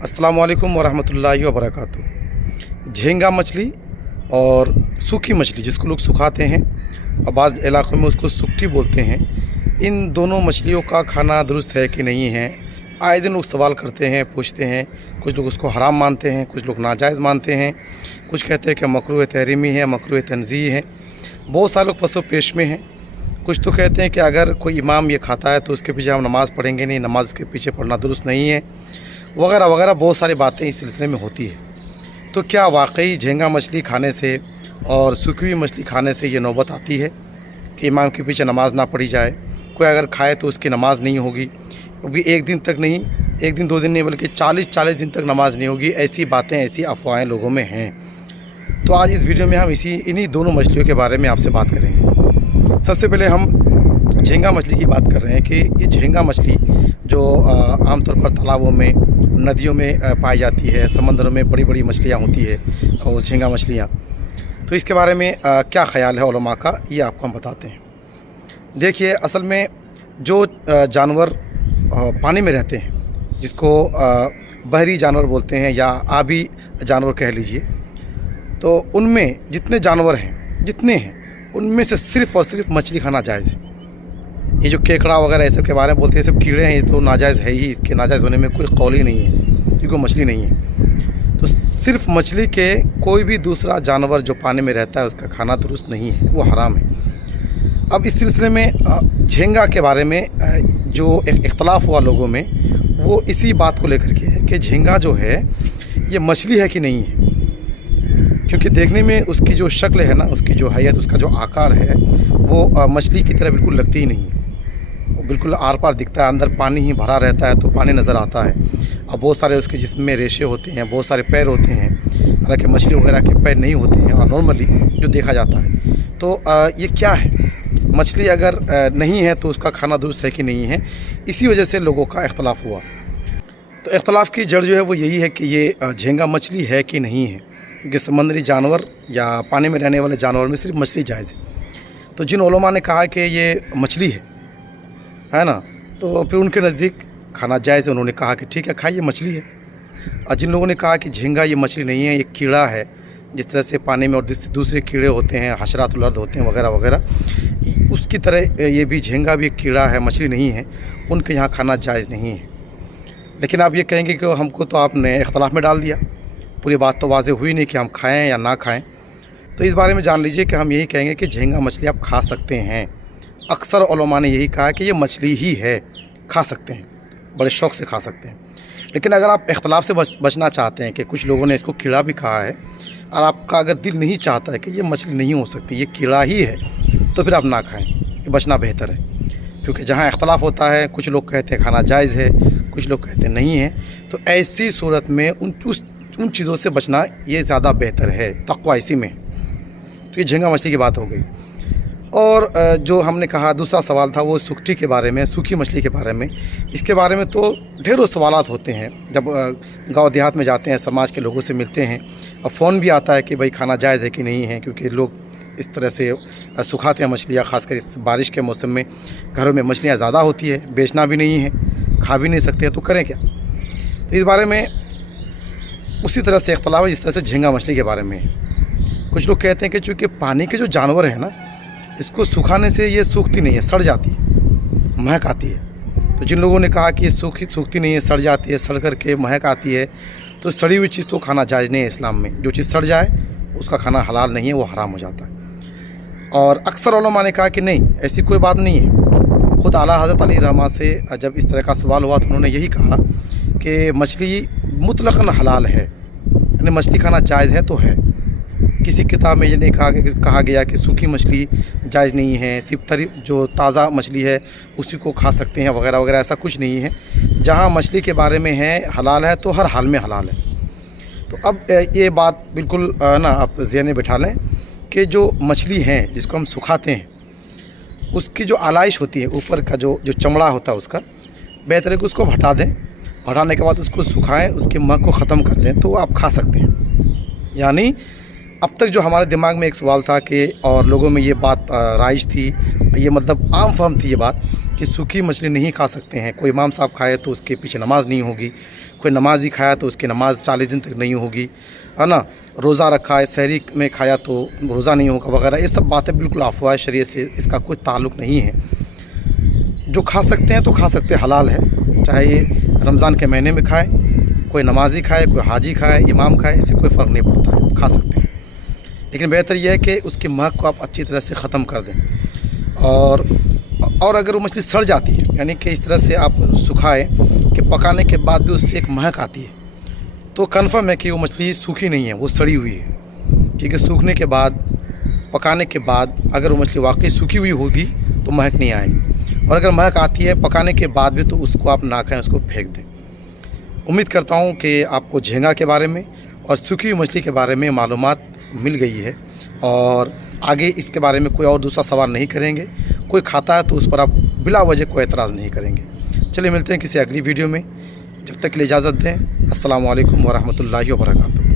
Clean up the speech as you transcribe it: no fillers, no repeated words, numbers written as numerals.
अस्सलामुअलैकुम वरहमतुल्लाहि वबरकातुहू। झींगा मछली और सूखी मछली जिसको लोग सुखाते हैं और बाज़ इलाक़ों में उसको सुकठी बोलते हैं, इन दोनों मछलियों का खाना दुरुस्त है कि नहीं है, आए दिन लोग सवाल करते हैं, पूछते हैं। कुछ लोग उसको हराम मानते हैं, कुछ लोग नाजायज़ मानते हैं, कुछ कहते हैं कि मकरूह तहरीमी है, मकरूह तंज़ीही है। बहुत सारे लोग पसो पेश में हैं। कुछ तो कहते हैं कि अगर कोई इमाम ये खाता है तो उसके पीछे हम नमाज़ पढ़ेंगे नहीं, नमाज के पीछे पढ़ना दुरुस्त नहीं है, वगैरह वगैरह बहुत सारी बातें इस सिलसिले में होती है। तो क्या वाकई झींगा मछली खाने से और सूखी हुई मछली खाने से ये नौबत आती है कि इमाम के पीछे नमाज ना पढ़ी जाए? कोई अगर खाए तो उसकी नमाज नहीं होगी, वो भी एक दिन तक नहीं, एक दिन दो दिन नहीं, बल्कि 40 दिन तक नमाज नहीं होगी। ऐसी बातें, ऐसी अफवाहें लोगों में हैं। तो आज इस वीडियो में हम इन्हीं दोनों मछलियों के बारे में आपसे बात करेंगे। सबसे पहले हम झींगा मछली की बात कर रहे हैं कि ये झींगा मछली जो आमतौर पर तालाबों में, नदियों में पाई जाती है, समंदरों में बड़ी बड़ी मछलियाँ होती है और झींगा मछलियाँ, तो इसके बारे में क्या ख़याल है उलमा का, ये आपको हम बताते हैं। देखिए, असल में जो जानवर पानी में रहते हैं, जिसको बहरी जानवर बोलते हैं या आबी जानवर कह लीजिए, तो उनमें जितने जानवर हैं, जितने हैं, उनमें से सिर्फ़ और सिर्फ मछली खाना जायज़ है। ये जो केकड़ा वगैरह ये सब के बारे में बोलते हैं, सब कीड़े हैं, ये तो नाजायज़ है ही, इसके नाजायज़ होने में कोई कौल ही नहीं है, क्योंकि मछली नहीं है। तो सिर्फ मछली के कोई भी दूसरा जानवर जो पानी में रहता है उसका खाना दुरुस्त नहीं है, वो हराम है। अब इस सिलसिले में झींगा के बारे में जो एक इख्तलाफ हुआ लोगों में, वो इसी बात को लेकर के है कि झींगा जो है ये मछली है कि नहीं है। क्योंकि देखने में उसकी जो शक्ल है ना, उसकी जो हैयत, उसका जो आकार है, वो मछली की तरह बिल्कुल लगती ही नहीं है। वो बिल्कुल आर पार दिखता है, अंदर पानी ही भरा रहता है तो पानी नज़र आता है। और बहुत सारे उसके जिस्म में रेशे होते हैं, बहुत सारे पैर होते हैं, हालांकि मछली वगैरह के पैर नहीं होते हैं और नॉर्मली जो देखा जाता है। तो ये क्या है? मछली अगर नहीं है तो उसका खाना दुरुस्त है कि नहीं है, इसी वजह से लोगों का इख्तलाफ हुआ। तो इख्तलाफ की जड़ जो है वो यही है कि ये झींगा मछली है कि नहीं है, क्योंकि समुद्री जानवर या पानी में रहने वाले जानवर में सिर्फ मछली जायज़ है। तो जिन उलमा ने कहा कि ये मछली है ना, तो फिर उनके नज़दीक खाना जायज़ है, उन्होंने कहा कि ठीक है, खाइए, मछली है। और जिन लोगों ने कहा कि झींगा ये मछली नहीं है, ये कीड़ा है, जिस तरह से पानी में और दूसरे कीड़े होते हैं, हशरातुल अर्द होते हैं वगैरह वगैरह, उसकी तरह ये भी झींगा भी एक कीड़ा है, मछली नहीं है, उनके यहाँ खाना जायज़ नहीं है। लेकिन आप ये कहेंगे कि हमको तो आपने इख्तलाफ में डाल दिया, पूरी बात तो वाज़ेह हुई नहीं कि हम खाएं या ना खाएं। तो इस बारे में जान लीजिए कि हम यही कहेंगे कि झींगा मछली आप खा सकते हैं। अक्सर उलमा ने यही कहा कि ये मछली ही है, खा सकते हैं, बड़े शौक़ से खा सकते हैं। लेकिन अगर आप इख्तलाफ से बचना चाहते हैं कि कुछ लोगों ने इसको कीड़ा भी कहा है, और आपका अगर दिल नहीं चाहता है कि ये मछली नहीं हो सकती, ये कीड़ा ही है, तो फिर आप ना खाएँ, ये बचना बेहतर है। क्योंकि जहाँ इख्तलाफ होता है, कुछ लोग कहते हैं खाना जायज़ है, कुछ लोग कहते हैं नहीं है, तो ऐसी सूरत में उन चीज़ों से बचना ये ज़्यादा बेहतर है, तक़वा इसी में। तो ये झींगा मछली की बात हो गई। और जो हमने कहा दूसरा सवाल था वो सुकठी के बारे में, सूखी मछली के बारे में। इसके बारे में तो ढेरों सवालात होते हैं। जब गांव देहात में जाते हैं, समाज के लोगों से मिलते हैं, और फ़ोन भी आता है कि भाई खाना जायज़ है कि नहीं है, क्योंकि लोग इस तरह से सुखाते हैं मछलियाँ। ख़ासकर इस बारिश के मौसम में घरों में मछलियाँ ज़्यादा होती है, बेचना भी नहीं है, खा भी नहीं सकते हैं, तो करें क्या? तो इस बारे में उसी तरह से इख्तलाफ है जिस तरह से झींगा मछली के बारे में। कुछ लोग कहते हैं कि चूँकि पानी के जो जानवर हैं ना, इसको सुखाने से ये सूखती नहीं है, सड़ जाती है, महक आती है। तो जिन लोगों ने कहा कि ये सूखती नहीं है, सड़ जाती है, सड़ करके महक आती है, तो सड़ी हुई चीज़ तो खाना जायज़ नहीं है इस्लाम में। जो चीज़ सड़ जाए उसका खाना हलाल नहीं है, वो हराम हो जाता है। और अक्सर उलमा ने कहा कि नहीं, ऐसी कोई बात नहीं है। ख़ुद आला हज़रत अली रहमा से जब इस तरह का सवाल हुआ तो उन्होंने यही कहा कि मछली मुतलक़न हलाल है, यानी मछली खाना जायज़ है तो है। किसी किताब में ये नहीं कहा गया कि सूखी मछली जायज़ नहीं है, सिर्फ तरी जो ताज़ा मछली है उसी को खा सकते हैं वगैरह वगैरह, ऐसा कुछ नहीं है। जहाँ मछली के बारे में है हलाल है तो हर हाल में हलाल है। तो अब ये बात बिल्कुल ना आप ज़हन में बिठा लें कि जो मछली हैं जिसको हम सुखाते हैं, उसकी जो आलाइश होती है, ऊपर का जो चमड़ा होता है उसका, बेहतर है कि उसको हटा दें। हटाने के बाद उसको सुखाएं, उसकी महक को ख़त्म कर दें, तो आप खा सकते हैं। यानी अब तक जो हमारे दिमाग में एक सवाल था कि, और लोगों में ये बात राइज थी, ये मतलब आम फहम थी ये बात कि सूखी मछली नहीं खा सकते हैं, कोई इमाम साहब खाए तो उसके पीछे नमाज नहीं होगी, कोई नमाज ही खाया तो उसकी नमाज 40 दिन तक नहीं होगी, है ना। रोज़ा रखा है, सहरी में खाया तो रोज़ा नहीं होगा वगैरह, ये सब बातें बिल्कुल अफवाह है, शरीयत से इसका कोई ताल्लुक़ नहीं है। जो खा सकते हैं तो खा सकते हैं, हलाल है, चाहे ये रमज़ान के महीने में खाए, कोई नमाजी खाए, कोई हाजी खाए, इमाम खाए, इससे कोई फ़र्क नहीं पड़ता है, खा सकते हैं। लेकिन बेहतर यह है कि उसकी महक को आप अच्छी तरह से ख़त्म कर दें। और अगर वो मछली सड़ जाती है, यानी कि इस तरह से आप सुखाएं कि पकाने के बाद भी उससे एक महक आती है, तो कन्फर्म है कि वो मछली सूखी नहीं है, वो सड़ी हुई है। क्योंकि सूखने के बाद, पकाने के बाद अगर वो मछली वाकई सूखी हुई होगी तो महक नहीं आएगी, और अगर महक आती है पकाने के बाद भी तो उसको आप ना खाएं, उसको फेंक दें। उम्मीद करता हूँ कि आपको झींगा के बारे में और सूखी हुई मछली के बारे में मालूमात मिल गई है, और आगे इसके बारे में कोई और दूसरा सवाल नहीं करेंगे। कोई खाता है तो उस पर आप बिला वजह कोई एतराज़ नहीं करेंगे। चलिए मिलते हैं किसी अगली वीडियो में, जब तक के लिए इजाज़त दें। अस्सलामु अलैकुम वरहमतुल्लाहि वबरकातुहू।